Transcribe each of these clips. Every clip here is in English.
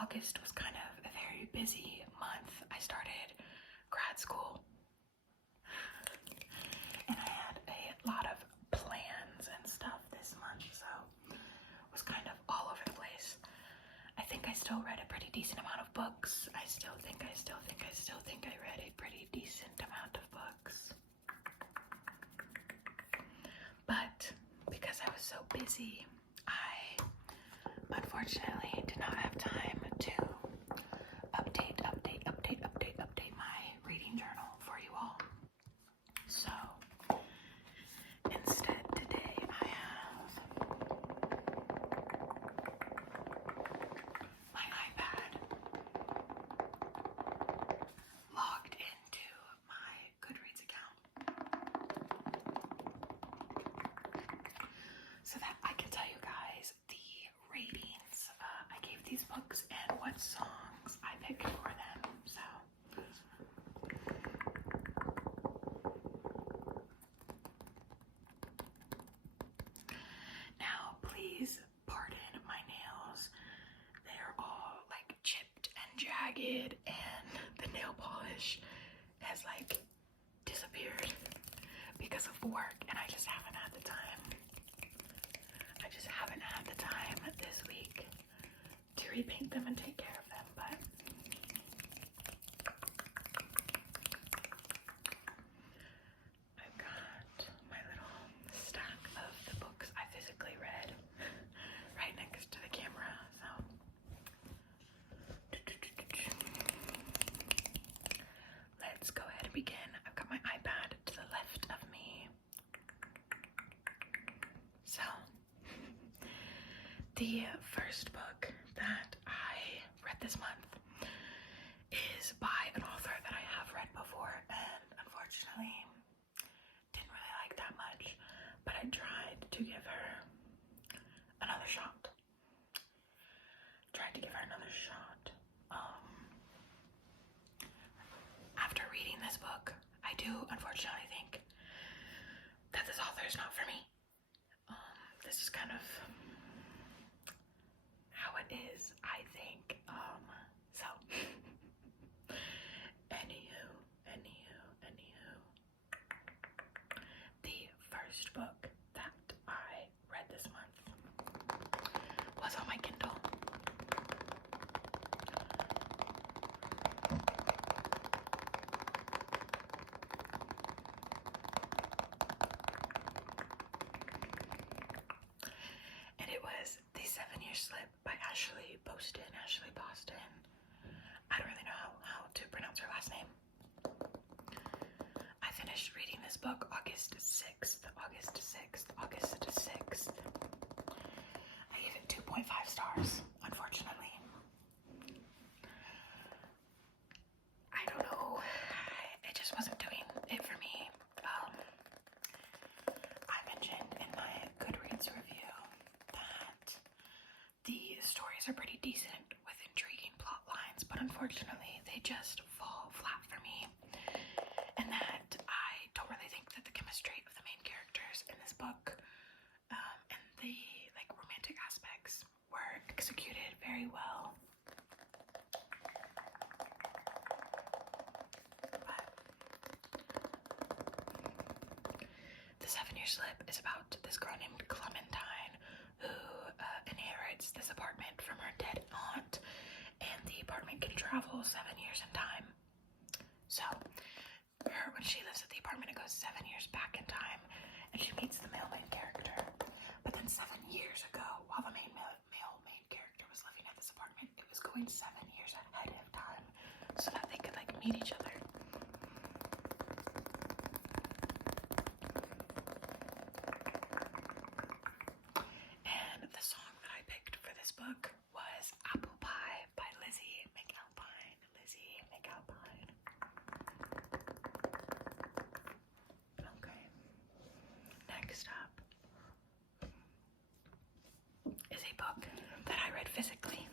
August was kind of a very busy month. I started grad school and I had a lot of plans and stuff this month, so it was kind of all over the place. I think I still read a pretty decent amount of books. I still think I read a pretty decent amount of books. But because I was so busy, I unfortunately did not have time to update my reading journal for you all. So instead today I have my iPad logged into my Goodreads account so that I can tell you guys the ratings I gave these books and what songs I picked for them. So now please pardon my nails. They're all like chipped and jagged and the nail polish has like disappeared because of work and I just haven't had the time. This week to repaint them and take care of them, but I've got my little stack of the books I physically read right next to the camera, so let's go ahead and begin. I've got my iPad to the left of me. So the first book that I read this month is by an author that I have read before and unfortunately didn't really like that much, but I tried to give her another shot. After reading this book, I do unfortunately think that this author is not for me. This is kind of how it is, I think. So anywho. The first book that I read this month was on my Kindle. And it was The 7-Year Slip by Ashley Poston. I don't really know how to pronounce her last name. I finished reading this book August 6th. I gave it 2.5 stars, unfortunately. I don't know, it just wasn't doing it for me. I mentioned in my Goodreads review that the stories are pretty decent with intriguing plot lines, but unfortunately they just fall flat for me, and that I don't really think that the chemistry of the main characters in this book and the like romantic aspects were executed very well. But The 7-Year Slip is about this girl named Clementine who inherits this apartment from her dead aunt, and the apartment can travel 7 years in time. So when she lives at the apartment, it goes 7 years back in time, and she meets the male main character. But then 7 years ago, while the male main character was living at this apartment, it was going 7 years ahead of time so that they could like meet each other. And the song that I picked for this book was Apple Pie by Lizzie McAlpine. Okay. Next up is a book that I read physically.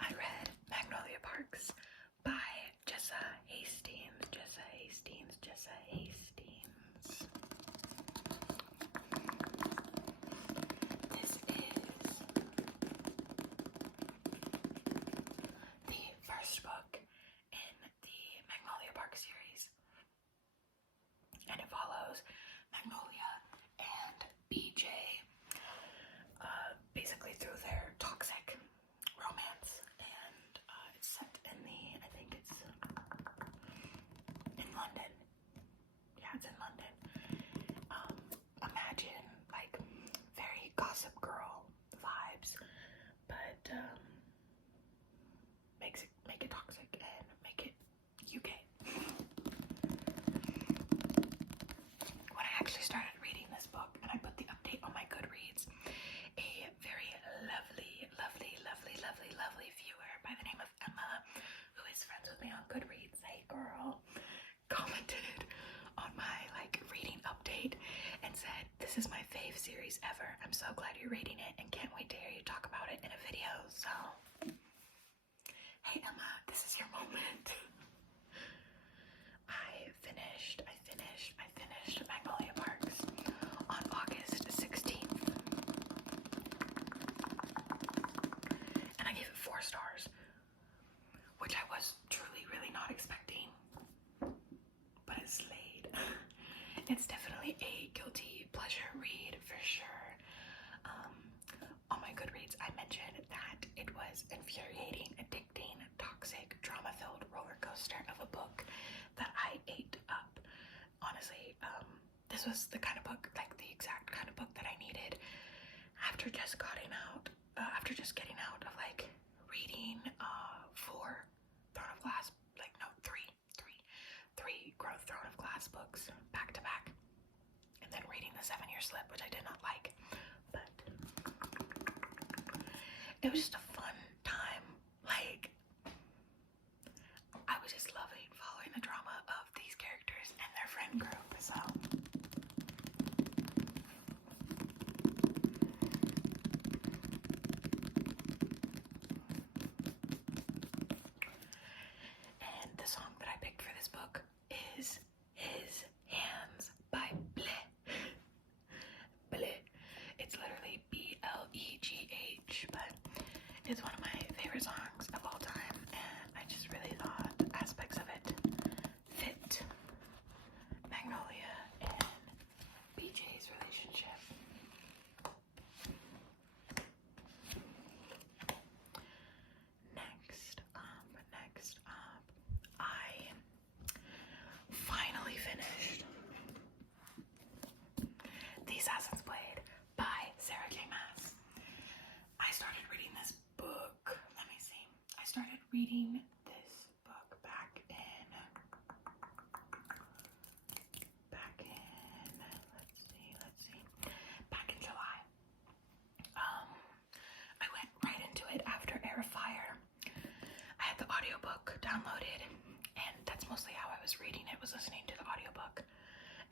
I read Magnolia Parks by Jessa Hastings. and it follows Magnolia and BJ basically through their toxic romance, and it's set in I think it's in London. Yeah, it's in London. Imagine like very Gossip Girl vibes, but make it toxic and make it UK. When I actually started reading this book and I put the update on my Goodreads, a very lovely viewer by the name of Emma, who is friends with me on Goodreads, hey girl, commented on my like reading update and said, "This is my fave series ever. I'm so glad you're reading it and can't wait to hear you talk about it in a video." So, hey Emma, this is your moment. I finished Magnolia Parks on August 16th. And I gave it 4 stars, which I was truly really not expecting, but it slayed. It's definitely a guilty pleasure read for sure. On my Goodreads, I mentioned that it was infuriating, addicting, toxic, drama-filled roller coaster of a book that I ate up. Honestly, this was the kind of book, like the exact kind of book that I needed after just getting out of like reading 4 Throne of Glass, like no, three Throne of Glass books back to back, and then reading the 7-Year Slip, which I did not like, but it was just a fun time. Like, I was just loving following the drama of these characters and their friend group, so. And the song that I picked for this book is His Hands by Bleh. Bleh. It's literally BLEGH, but it's one of my favorite songs of all time, and I just really thought aspects of it fit Magnolia and BJ's relationship. Next up, I finally finished The Assassin's Blade by Sarah J. Maas. I started reading this book, I started reading this book back in, back in July. I went right into it after Air of Fire. I had the audiobook downloaded, and that's mostly how I was reading it, was listening to the audiobook.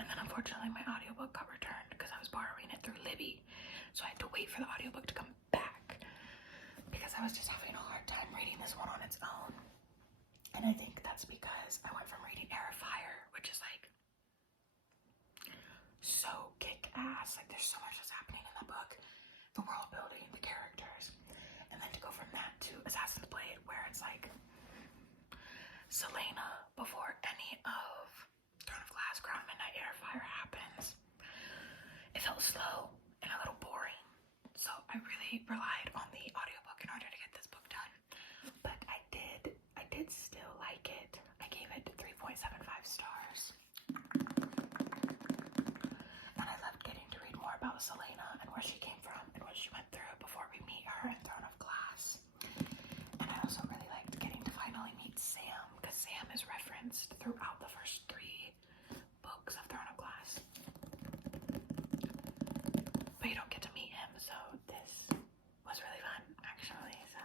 And then unfortunately my audiobook got returned because I was borrowing it through Libby, so I had to wait for the audiobook to come back because I was just having a hard time reading this one on its own. And I think that's because I went from reading Air of Fire, which is like so kick-ass, like there's so much that's happening in the book, the world building, the characters, and then to go from that to Assassin's Blade, where it's like Selena before any of Throne of Glass, Crown of Midnight, Air of Fire happens. It felt slow and a little boring, so I really relied on the audiobook in order to get this book done. But I did still like it. I gave it 3.75 stars. And I loved getting to read more about Selena and where she came from and what she went through before we meet her in Throne of Glass. And I also really liked getting to finally meet Sam, because Sam is referenced throughout the first 3 books of Throne of Glass. But you don't get to meet him, so this was really fun, actually, so.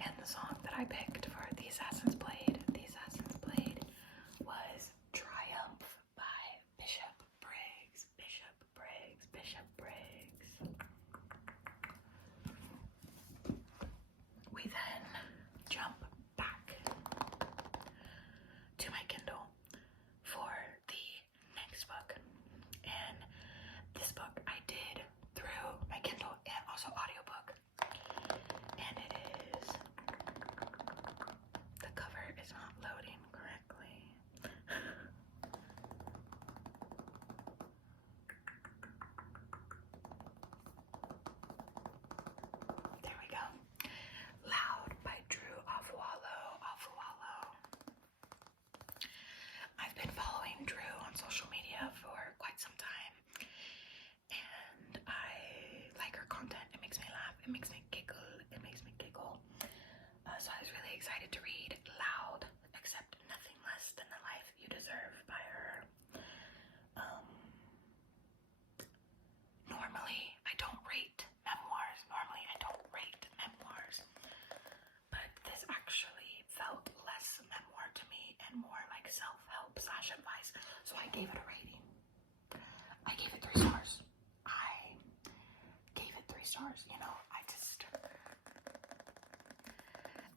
And the song that I picked for The Assassin's Blade was Triumph by Bishop Briggs. We then jump back to my Kindle for the next book. And this book I did through my Kindle and also audiobook. And it is decided to read Loud, Accept Nothing Less Than the Life You Deserve by her. Normally, I don't rate memoirs. But this actually felt less memoir to me and more like self-help / advice. So I gave it a rating. I gave it 3 stars.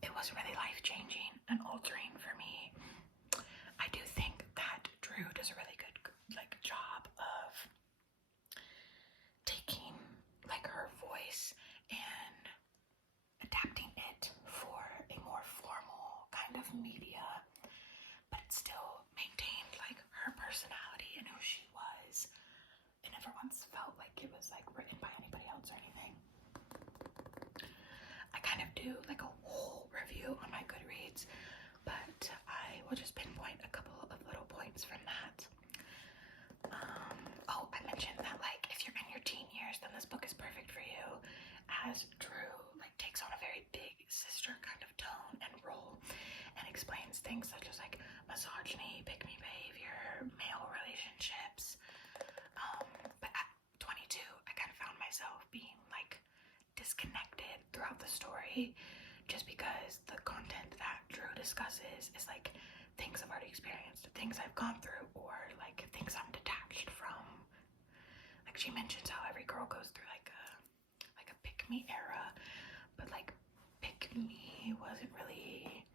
It was really life-changing and altering for me. I do think that Drew does a really good job of taking her voice and adapting it for a more formal kind of media, but it still maintained her personality and who she was. It never once felt like it was written by anybody else or anything. I kind of do a whole review on my Goodreads, but I will just pinpoint a couple of little points from that. I mentioned that if you're in your teen years, then this book is perfect for you, as Drew takes on a very big sister kind of tone and role and explains things such as misogyny, pick-me behavior, male relationships. But at 22, I kind of found myself being disconnected throughout the story, just because the content that Drew discusses is things I've already experienced, things I've gone through, or things I'm detached from. She mentions how every girl goes through a pick-me era, but pick-me wasn't really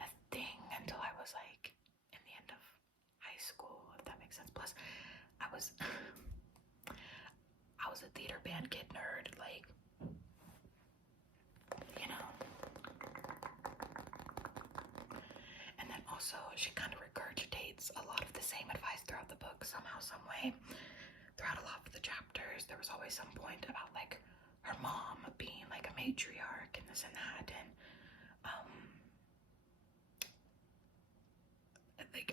a thing until I was in the end of high school, if that makes sense. Plus, I was a theater band kid nerd, And then also, she kind of regurgitates a lot of the same advice throughout the book, somehow, some way. Throughout a lot of the chapters, there was always some point about her mom being a matriarch and this and that, and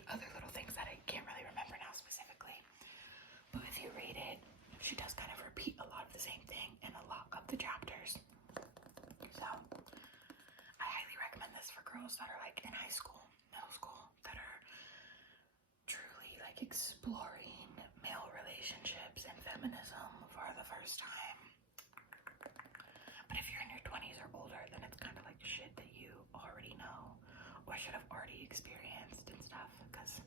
other little things that I can't really remember now specifically. But if you read it, she does kind of repeat a lot of the same thing in a lot of the chapters. So I highly recommend this for girls that are in high school, middle school, that are truly exploring male relationships and feminism for the first time. But if you're in your 20s or older, then it's kind of shit that you already know or should have already experienced and stuff, because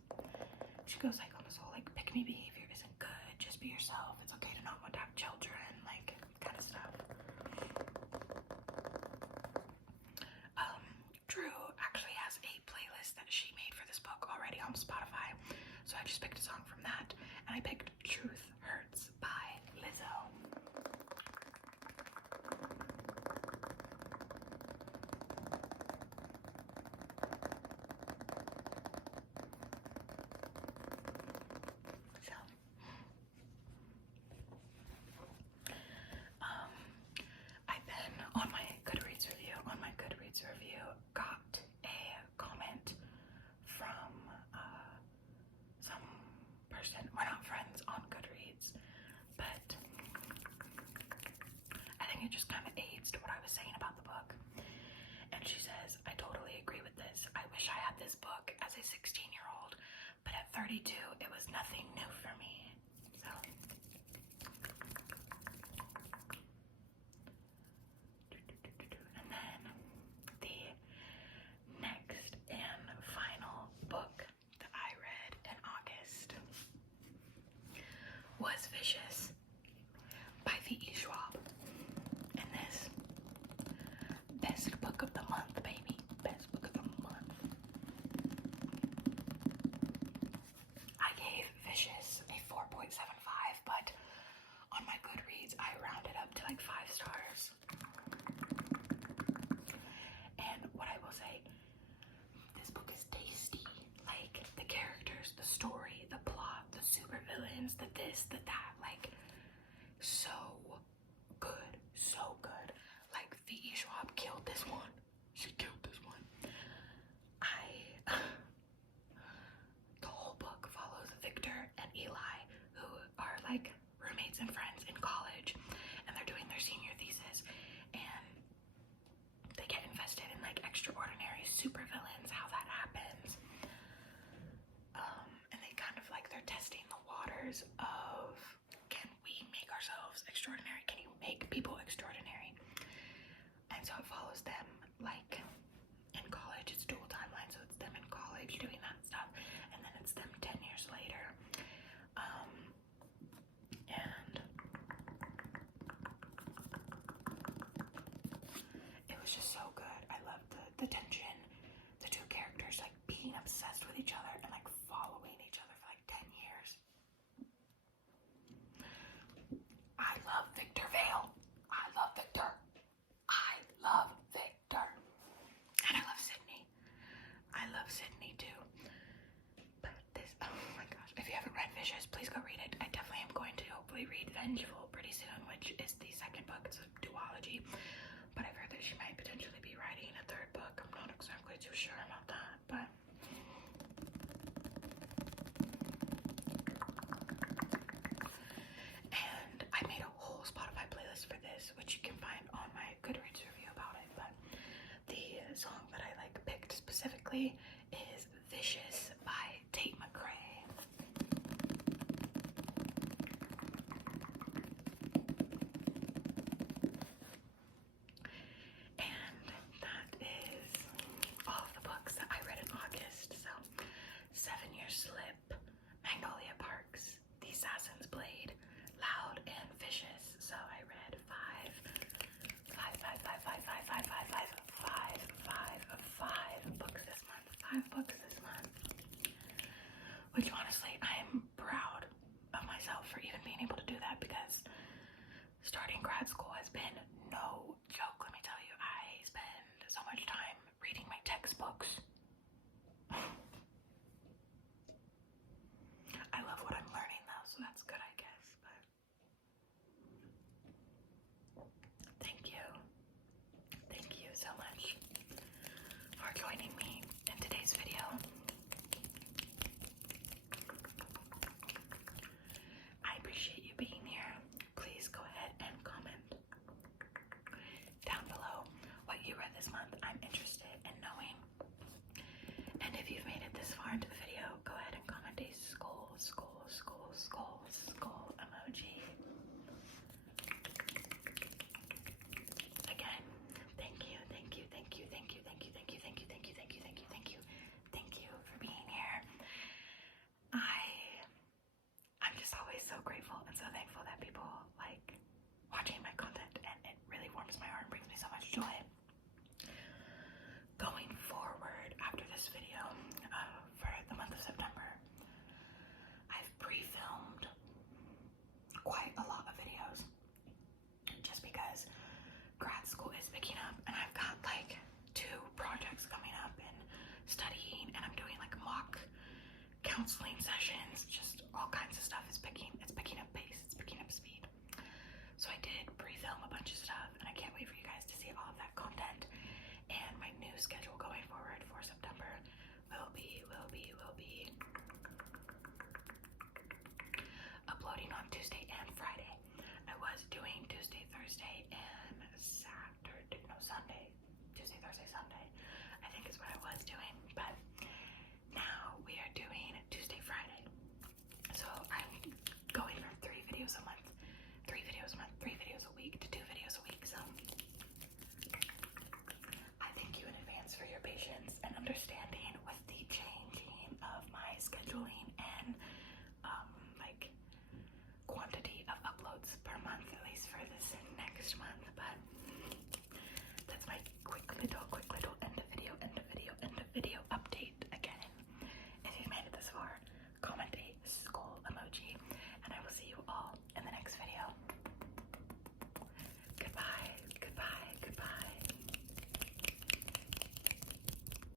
she goes on this whole pick-me behavior isn't good, just be yourself, it's okay to not want to have children, kind of stuff. Drew actually has a playlist that she made for this book already on Spotify, so I just picked a song from that, and I picked Truth Hurts by Lizzo. I then, on my Goodreads review, got a comment from some person. We're not friends on Goodreads, but I think it just kind of aids to what I was saying about the book. And she says, I totally agree with this. I wish I had this book as a 16-year-old, but at 32, it was nothing new for me. So and then the next and final book that I read in August was Vicious by V.E. Schwab. And this, best book of the month, baby. Best book of the month. I gave Vicious was just so good. I loved the tension, the two characters like being obsessed with each other and like following each other for like 10 years. I love Victor Vale. I love Victor. I love Victor. And I love Sydney. I love Sydney too. But this, oh my gosh, if you haven't read Vicious, please go read it. I definitely am going to hopefully read Vengeful pretty soon, which is the second book. It's a duology. But I've heard that she might potentially be writing a third book. I'm not exactly too sure about that, but and I made a whole Spotify playlist for this, which you can find on my Goodreads review about it. But the song that I like picked specifically is Vicious by Tate McRae. And that is all of the books that I read in August. So 7 Years Slip, Magnolia Parks, The Assassin's Blade, Loud and Vicious. So I read five books this month. 5 books this month. Which honestly, I'm proud of myself for even being able to do that, because starting grad school has been no joke. Let me tell you, I spend so much time reading my textbooks